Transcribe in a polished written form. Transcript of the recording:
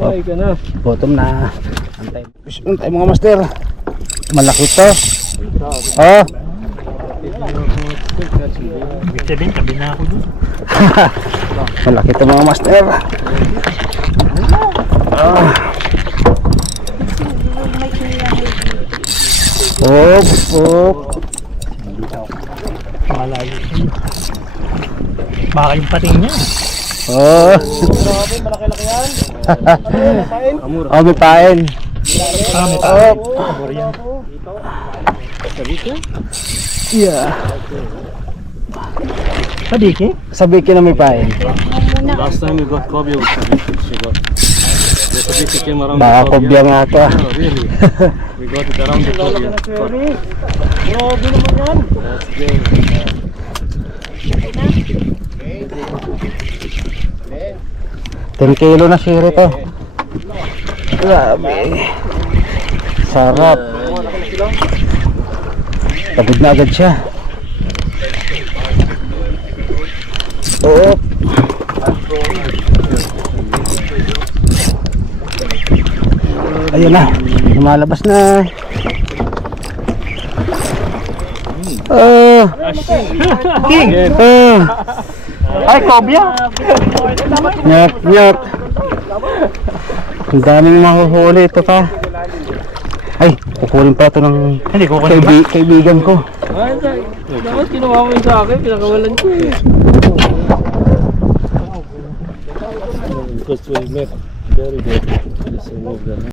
Kumain ka na. Bottom na. Antay mga master. Malaki to. Oh. Sabihin, tabi na ako dun. Malaki to mga master. Op, op. Malayo. Baka yung pating niya. Oh. Grabe, malaki-laki yan. Oh, may pain. May Op. yan. Yeah. Sabiki? Sabi ko na may pain. Last time we got cobia with Sabiki, she got. The Sabiki came around Baka the kobya nga to. Oh, really? We got it around the cobia. Grabe naman yan. That's good. 10 kilo na siri to. Grabe. Sarap. Pagod na agad siya. Oh. Ayun na. Lumalabas na. King! Ay, kobya! Nyat, nyat. Ang daming mahuhuli ito pa. Ay, kukunin pa ito ng Hindi, kukunin ba? kaibigan ko. Ay, dapat kinuha mo yun sa akin, pinakawalan ko eh. Because we met very good. Just remove that.